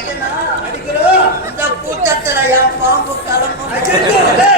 கிடைக்கணும் இந்த கூட்டத்துல என் பாம்பு கிளம்பும்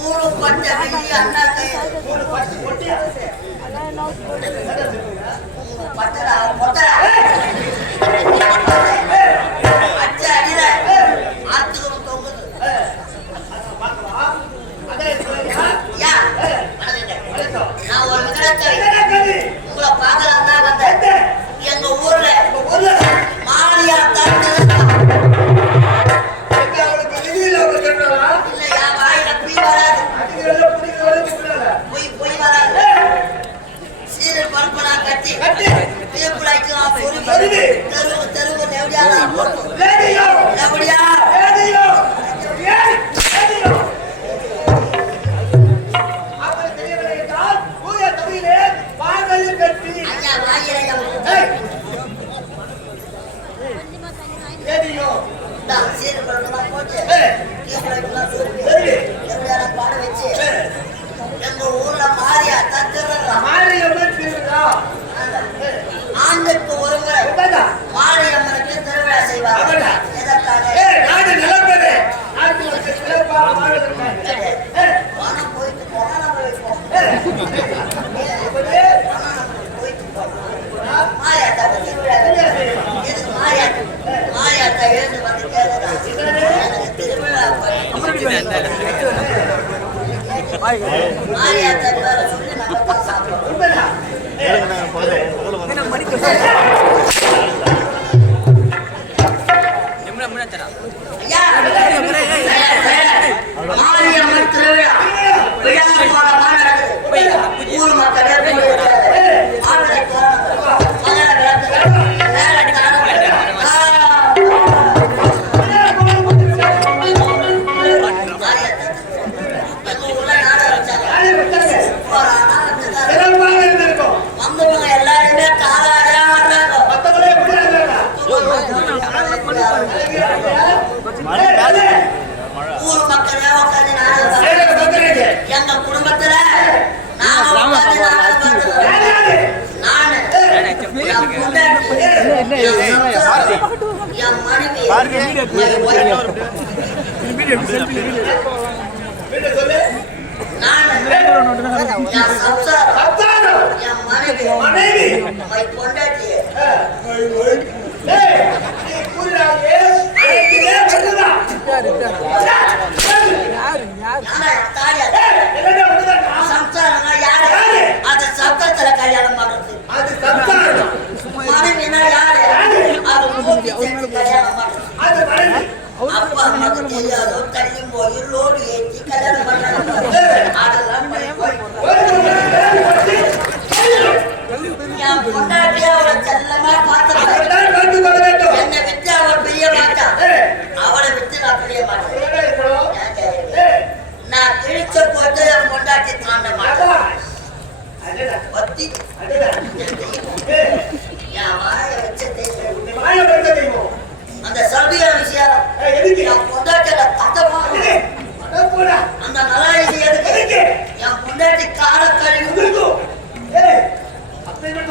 மூணு பட்டு அண்ணா மூணு பட்டு பட்டு பட்டரா பொட்டரா ஆண்டுக்கு ஒரு முறை மாரியம்மனுக்கு திருவிழா செய்வாங்க. எதற்காக? போயிட்டு போனா நம்ம வைப்போம் மணிக்கு சம்சாரம்னா யாரு அந்த சத்தத்துல கல்யாணம் பண்றது அது சம்சாரம் அப்பா நமக்கு எல்லாரும் தள்ளியும் போய் லோடு ஏற்றி கல்யாணம் பண்ணாங்க. அதெல்லாம் என் பொண்டாட்டி அவளை செல்லமா பார்த்து என்ன விட்டு அவள் பிரிய மாட்டா. அவளை விட்டு நான் பிரிய மாட்டேன். நான் கிழிச்ச போட்டு என் பொண்டாட்டி தாண்ட மாட்டேன் அந்த சர்பியா விஷயம். என் பொண்டாட்டி கதமா அந்த நல்லா எதுக்கு? என் பொண்டாட்டி கார கழிவு. அப்படி என்ன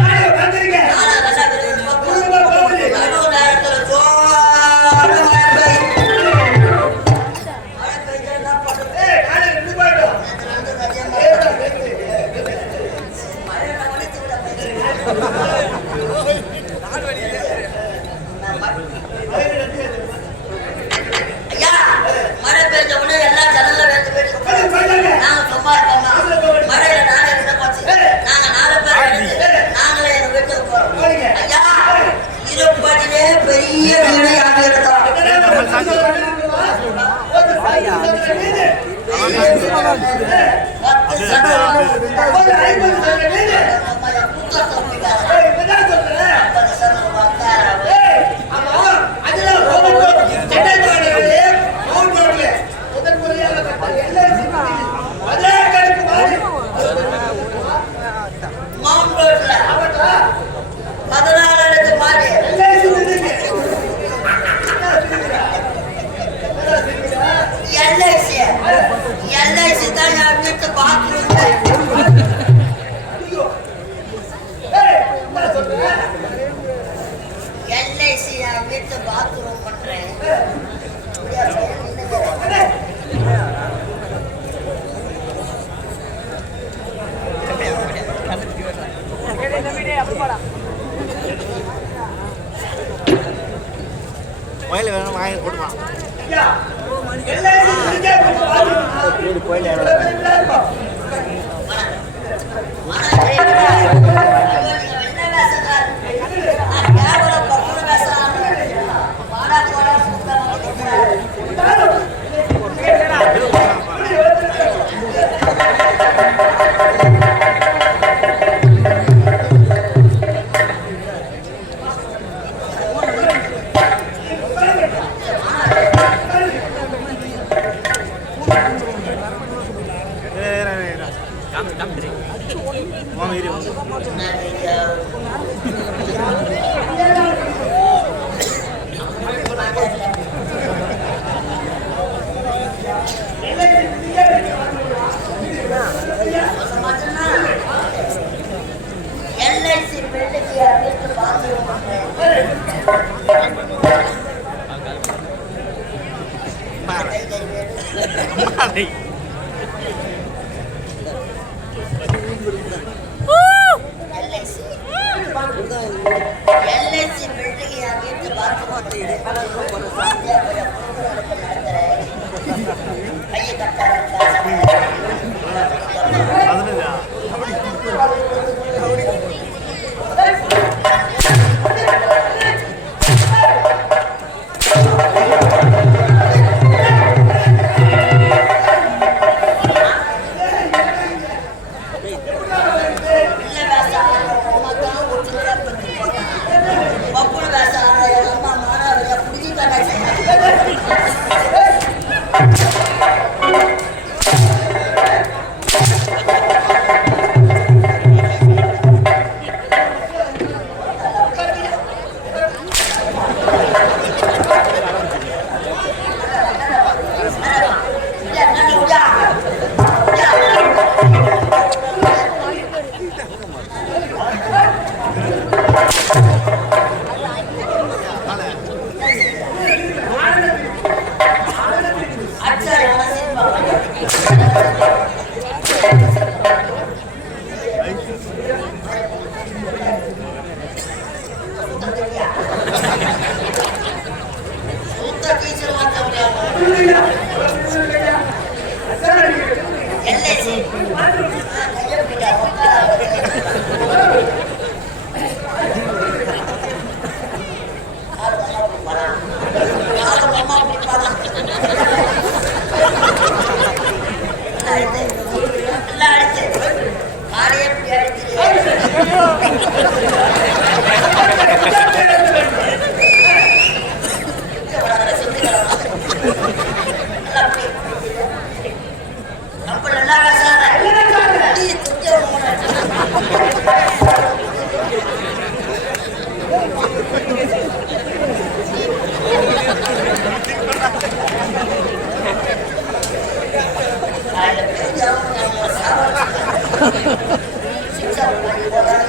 கோயில் வேணும் வாங்கி கொடுப்பான் கோயில் Money. mga pipa lang. 진짜 많이 받아.